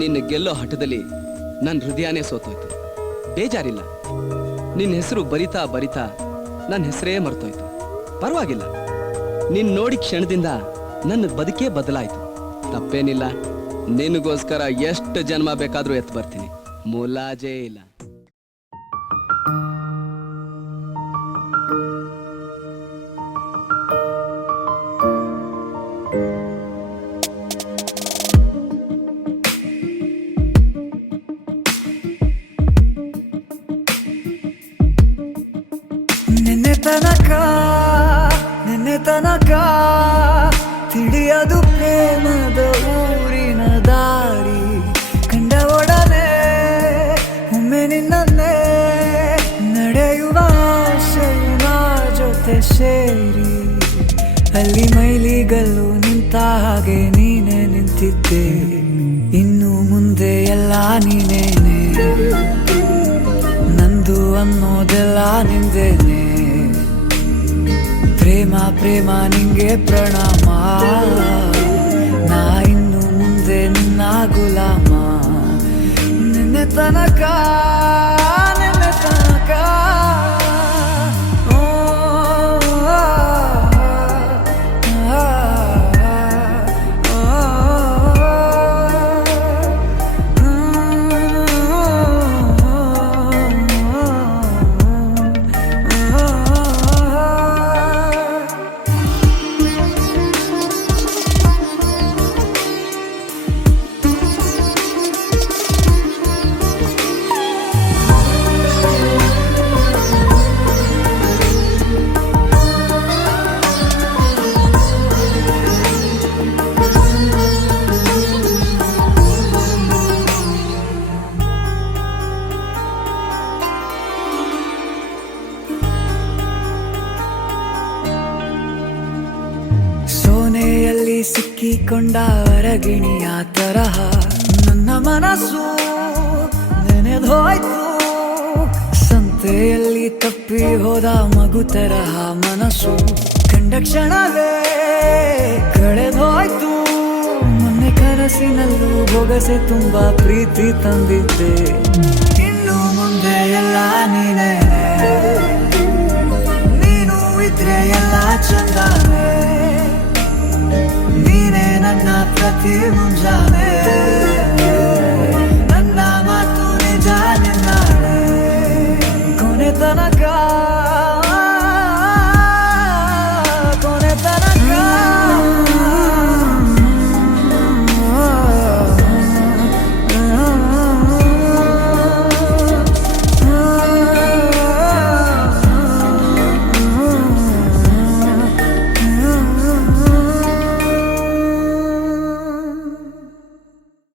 ನಿನ್ನ ಗೆಲ್ಲೋ ಹಠದಲ್ಲಿ ನನ್ನ ಹೃದಯನೇ ಸೋತೋಯ್ತು. ಬೇಜಾರಿಲ್ಲ, ನಿನ್ನ ಹೆಸರು ಬರಿತಾ ಬರಿತಾ ನನ್ನ ಹೆಸರೇ ಮರ್ತೋಯ್ತು. ಪರವಾಗಿಲ್ಲ, ನಿನ್ನ ನೋಡಿ ಕ್ಷಣದಿಂದ ನನ್ನ ಬದುಕೇ ಬದಲಾಯಿತು. ತಪ್ಪೇನಿಲ್ಲ, ನಿನಗೋಸ್ಕರ ಎಷ್ಟು ಜನ್ಮ ಬೇಕಾದ್ರೂ ಎತ್ತು ಬರ್ತೀನಿ, ಮುಲಾಜೇ ಇಲ್ಲ. ನಿನ್ನೆ ತನಕ ತಿಳಿಯದು ಪ್ರೇಮದ ಊರಿನ ದಾರಿ. ಕಂಡ ಒಡನೆ ಒಮ್ಮೆ ನಿನ್ನೇ ನಡೆಯುವ ಆಸೆಯ ಜೊತೆ ಸೇರಿ, ಅಲ್ಲಿ ಮೈಲಿಗಲ್ಲು ನಿಂತ ಹಾಗೆ ನೀನೆ ನಿಂತಿದ್ದೆ. ಇನ್ನು ಮುಂದೆ ಎಲ್ಲ ನೀನೇನೆ, ನಂದು ಅನ್ನೋದೆಲ್ಲ ನಿಂದೇನೆ. ಪ್ರೇಮ ಪ್ರೇಮ ನಿಂಗೆ ಪ್ರಣಾಮ, ನಾ ಇನ್ನು ಮುಂದೆ ನಿನ್ನ ಗುಲಾಮ. ನಿನ್ನೆ ತನಕ ಸೋನೆಯಲ್ಲಿ ಸಿಕ್ಕಿಕೊಂಡ ಅರಗಿಣಿಯ ತರಹ ನನ್ನ ಮನಸ್ಸು ನೆನೆದೋಯ್ತು. ಸಂತೆಯಲ್ಲಿ ತಪ್ಪಿ ಹೋದ ಮಗು ತರಹ ಮನಸ್ಸು ಕಂಡ ಕ್ಷಣವೇ ಕಳೆದೋಯ್ತು. ಮೊನ್ನೆ ಕನಸಿನಲ್ಲೂ ಬೊಗಸೆ ತುಂಬಾ ಪ್ರೀತಿ ತಂದಿದ್ದೆ. ಇನ್ನು ಮುಂದೆ ಎಲ್ಲ ನೀನೇ, ನೀನು ಇದ್ರೆ ಎಲ್ಲ ಚಂದಾನೆ. ನೀನೇ ನನ್ನ ಪ್ರತಿ